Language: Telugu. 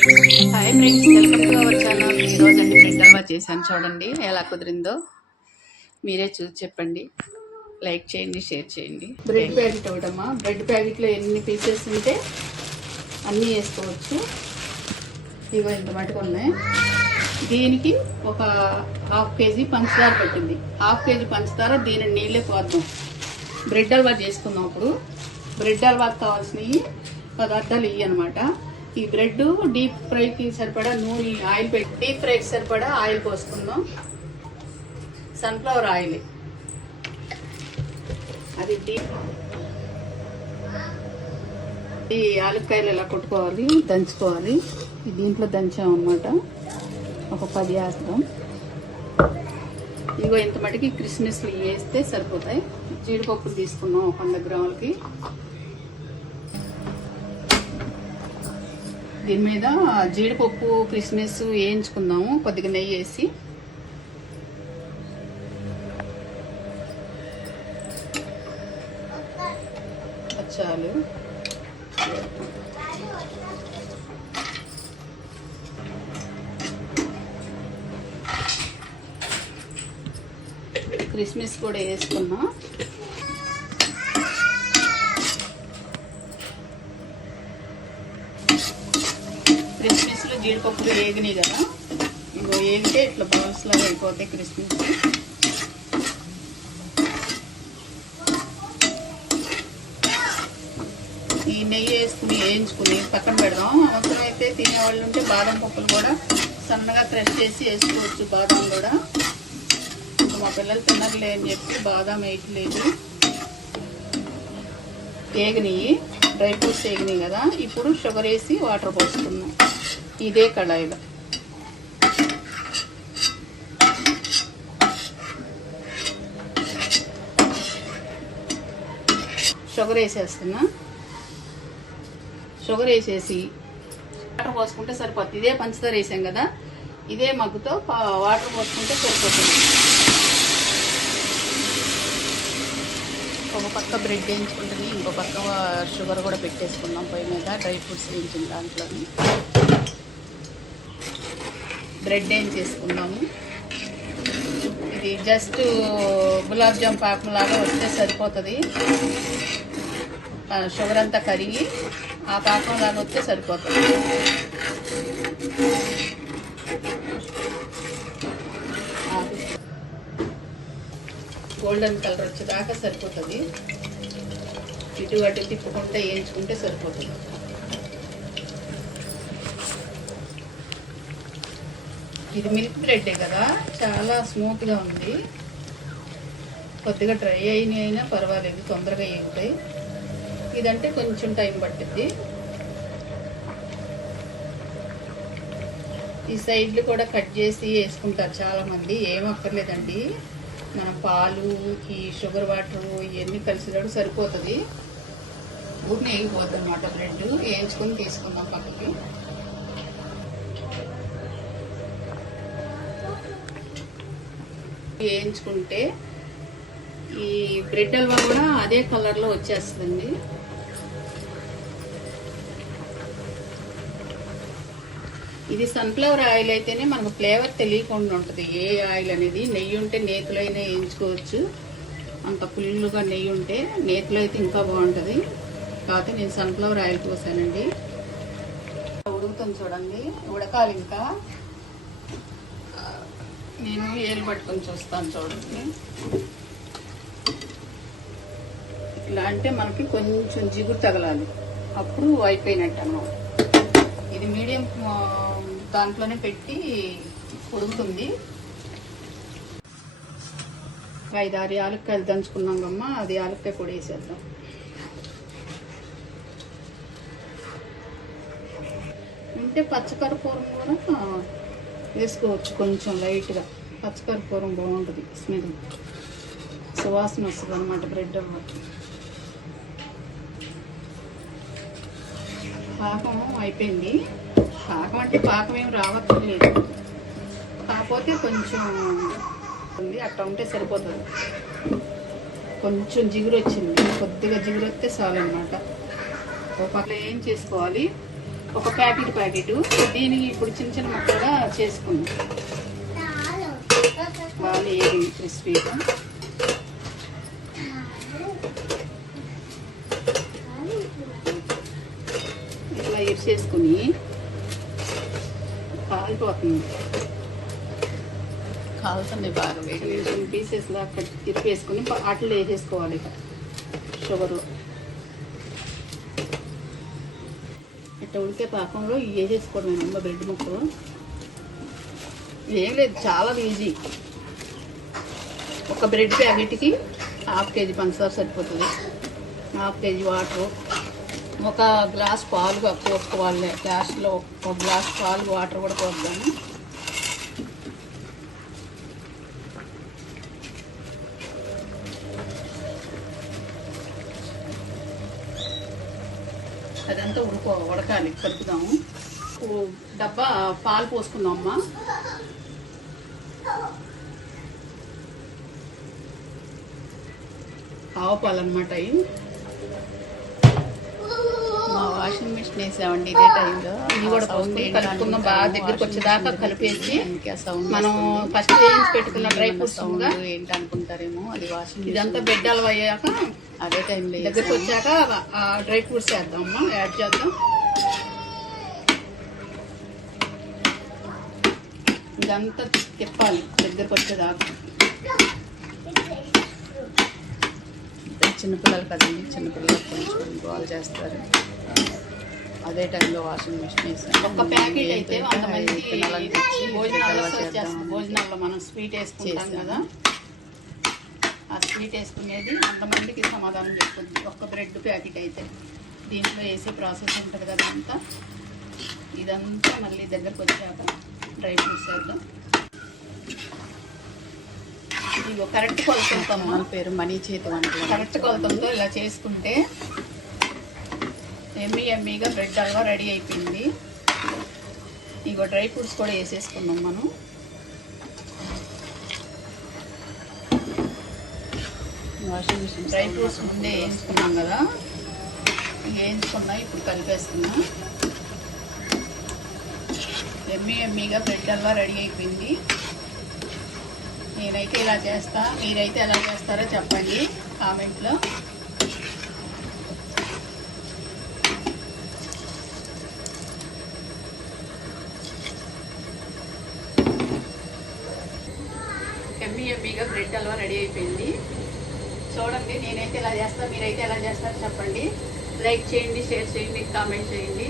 Hi friends, welcome to our channel. ఈరోజు అండి బ్రెడ్ హల్వా చేశాను. చూడండి ఎలా కుదిరిందో, మీరే చూసి చెప్పండి. లైక్ చేయండి, షేర్ చేయండి. Bread packet ఒకటమ్మా. బ్రెడ్ ప్యాకెట్లో ఎన్ని పీసెస్ ఉంటే అన్నీ వేసుకోవచ్చు. ఇగో ఇంత మటుకు ఉన్నాయి. దీనికి ఒక హాఫ్ కేజీ పంచదార పట్టింది. హాఫ్ కేజీ పంచదార దీని నీళ్ళే పోద్దాం. బ్రెడ్ హల్వా చేసుకుందాం. అప్పుడు బ్రెడ్ హల్వాకి కావాల్సినవి పదార్థాలు ఇవి అనమాట. ఈ బ్రెడ్ డీప్ ఫ్రైకి సరిపడా నూనె ఆయిల్ పెట్టి డీప్ ఫ్రైకి సరిపడా ఆయిల్ పోసుకుందాం. సన్ఫ్లవర్ ఆయిల్, అది డీప్. ఈ యాలక్కాయలు ఇలా కొట్టుకోవాలి, దంచుకోవాలి. దీంట్లో దంచామన్నమాట. ఒక 10 వేస్తాం. ఇగో ఇంత మటుకి క్రిస్మస్లు వేస్తే సరిపోతాయి. జీడిపప్పులు తీసుకున్నాం ఒక 100 గ్రాములకి. దీని మీద జీడిపప్పు క్రిస్మస్ వేయించుకుందాము. కొద్దిగా నెయ్యి వేసి చాలు. క్రిస్మస్ కూడా వేసుకున్నా. క్రిస్మస్లో జీడిపప్పులు వేగినాయి కదా, ఇంకో వేగితే ఇట్లా బాల్స్ లాగా అయిపోతాయి క్రిస్మస్. ఈ నెయ్యి వేసుకుని వేయించుకుని పక్కన పెడదాం. అవసరమైతే తినేవాళ్ళు ఉంటే బాదం పప్పులు కూడా సన్నగా క్రష్ చేసి వేసుకోవచ్చు. బాదం కూడా ఇంకా మా పిల్లలు తినర్లే అని చెప్పి బాదం వేయట్లేదు. వేగినాయి, డ్రై ఫ్రూట్స్ వేగినాయి కదా. ఇప్పుడు షుగర్ వేసి వాటర్ పోసుకుందాం ఇదే కళాయిలో. షుగర్ వేసేస్తున్నా. షుగర్ వేసేసి వాటర్ పోసుకుంటే సరిపోతుంది. ఇదే పంచదార వేసాం కదా, ఇదే మగ్గుతో వాటర్ పోసుకుంటే సరిపోతుంది. ఒక పక్క బ్రెడ్ వేయించుకుంటుంది, ఇంకో పక్క షుగర్ కూడా పెట్టేసుకున్నాం పొయ్యి మీద. డ్రై ఫ్రూట్స్ వేయించిన దాంట్లో బ్రెడ్ వేయించేసుకున్నాము. ఇది జస్ట్ గులాబ్ జామ్ పాకం లాగా వస్తే సరిపోతుంది. షుగర్ అంతా కరిగి ఆ పాకం లాగా వస్తే సరిపోతుంది. గోల్డెన్ కలర్ వచ్చేదాకా సరిపోతుంది. ఇటు అటు తిప్పుకుంటే వేయించుకుంటే సరిపోతుంది. ఇది మిల్క్ బ్రెడ్డే కదా, చాలా స్మూత్గా ఉంది. కొద్దిగా డ్రై అయినా పర్వాలేదు, తొందరగా వేగుతాయి. ఇదంటే కొంచెం టైం పట్టింది. ఈ సైడ్లు కూడా కట్ చేసి వేసుకుంటారు చాలామంది. ఏం అక్కర్లేదండి, మన పాలు ఈ షుగర్ వాటర్ ఇవన్నీ కలిసినప్పుడు సరిపోతుంది. ఊరిని వేగిపోద్ది అనమాట. బ్రెడ్ వేయించుకొని తీసుకుందాం పక్కకి. వేయించుకుంటే ఈ బ్రెడ్ హల్వా కూడా అదే కలర్లో వచ్చేస్తుంది. ఇది సన్ఫ్లవర్ ఆయిల్ అయితేనే మనకు ఫ్లేవర్ తెలియకుండా ఉంటుంది. ఏ ఆయిల్ అనేది, నెయ్యి ఉంటే నేతిలో అయినా వేయించుకోవచ్చు. అంత పుల్లుగా నెయ్యి ఉంటే, నేతిలో అయితే ఇంకా బాగుంటుంది. కాకపోతే నేను సన్ఫ్లవర్ ఆయిల్ పోసానండి. ఉడుకుతుంది చూడండి, ఉడకాలి ఇంకా. నేను ఏలు పట్టుకొని చూస్తాను చూడండి. ఇలా అంటే మనకి కొంచెం జిగురు తగలాలి, అప్పుడు అయిపోయినట్టు అన్నమాట. ఇది మీడియం దాంట్లోనే పెట్టి ఉడుకుతుంది. 5-6 యాలక్కాయలు దంచుకున్నాం కమ్మా, అది యాలక్కాయ పొడి వేసేద్దాం. అంటే పచ్చకర్పూరం కూడా వేసుకోవచ్చు కొంచెం లైట్గా. పచ్చకర్పూరం బాగుంటుంది, స్మెల్ సువాసన వస్తుంది అనమాట బ్రెడ్ హల్వా. పాకం అయిపోయింది. పాకం అంటే పాకం ఏమి రావట్లేదు, కాకపోతే కొంచెం ఉంది, అట్లా ఉంటే సరిపోతుంది. కొంచెం జిగురు వచ్చింది, కొద్దిగా జిగురు వస్తే చాలు అనమాట. ఒక పక్కన ఏం చేసుకోవాలి, ఒక ప్యాకెట్ దీనికి ఇప్పుడు చిన్న చిన్న ముక్కలుగా చేసుకుందాం. బాగా ఏది క్రిస్పీగా ఇట్లా ఇరిసేసుకుని కాలుతుంది బాగా వేడి పీసెస్ లాగా తిరిపేసుకుని అట్లా వేసేసుకోవాలి. ఇక షుగర్లో ఇట్లా ఉడికే పాకంలో ఇవి వేసేసుకోవడం బ్రెడ్ ముక్కలు. ఏం లేదు, చాలా ఈజీ. ఒక బ్రెడ్ ప్యాకెట్కి 1/2 kg పంచదార సరిపోతుంది, 1/2 kg వాటరు, ఒక గ్లాస్ పాలు పోసుకోవాలి. గ్లాస్లో ఒక గ్లాస్ పాలు వాటర్ కూడా పోద్దాము. అదంతా ఉడకాలి, కలుపుదాము. డబ్బా పాలు పోసుకుందాం అమ్మా. ఆవు పాలు అనమాట. మా వాషింగ్ మిషన్ వేసామండి ఇదే టైంలో. ఇది కూడా కలుపుకుందాం. బాగా దగ్గరికి వచ్చేదాకా కలిపేసి మనం ఫస్ట్ వేయించి పెట్టుకున్న డ్రై ఫ్రూట్స్ ఏంటి అనుకుంటారేమో, అది వాషింగ్ ఇదంతా బెడ్ హల్వా అయ్యాక అదే టైంలో దగ్గరికి వచ్చాక ఆ డ్రై ఫ్రూట్స్ వేద్దామమ్మా, యాడ్ చేద్దాం. ఇదంతా తిప్పాలి దగ్గరకు వచ్చేదాకా. చిన్నపిల్లలు కదండి, చిన్నపిల్లలు కొంచెం బాల్ చేస్తారు. అదే టైంలో వాషింగ్ మిషన్ వేసాను. ఒక ప్యాకెట్ అయితే 100 మందికి భోజనాల్లో మనం స్వీట్ వేసుకుంటాం కదా, ఆ స్వీట్ వేసుకునేది 100 మందికి సమాధానం చెప్తుంది ఒక్క బ్రెడ్ ప్యాకెట్ అయితే. దీంట్లో వేసే ప్రాసెస్ ఉంటుంది కదా అంతా. ఇదంతా మళ్ళీ దగ్గరకు వచ్చాక డ్రై ఫ్రూట్స్ వేద్దాం. ఇదిగో కరెక్ట్ కొలతలతో, మన పేరు మనీ చేతి వంటలు, కరెక్ట్ కొలతలతో ఇలా చేసుకుంటే ఎమ్మీగా బ్రెడ్ హల్వా రెడీ అయిపోయింది. ఇగో డ్రై ఫ్రూట్స్ కూడా వేసేసుకున్నాం మనం. వాషింగ్ మిషన్ డ్రై ఫ్రూట్స్ ముందే వేసుకున్నాం కదా, వేయించుకున్నా ఇప్పుడు కలిపేసుకున్నాం. ఎమ్మీగా బ్రెడ్ హల్వా రెడీ అయిపోయింది. నేనైతే ఇలా చేస్తా, మీరైతే ఎలా చేస్తారో చెప్పండి కామెంట్లో. ఎమ్మీగా బ్రెడ్ హల్వా రెడీ అయిపోయింది. చూడండి, నేనైతే ఎలా చేస్తా, మీరైతే ఎలా చేస్తారో చెప్పండి. లైక్ చేయండి, షేర్ చేయండి, కామెంట్ చేయండి.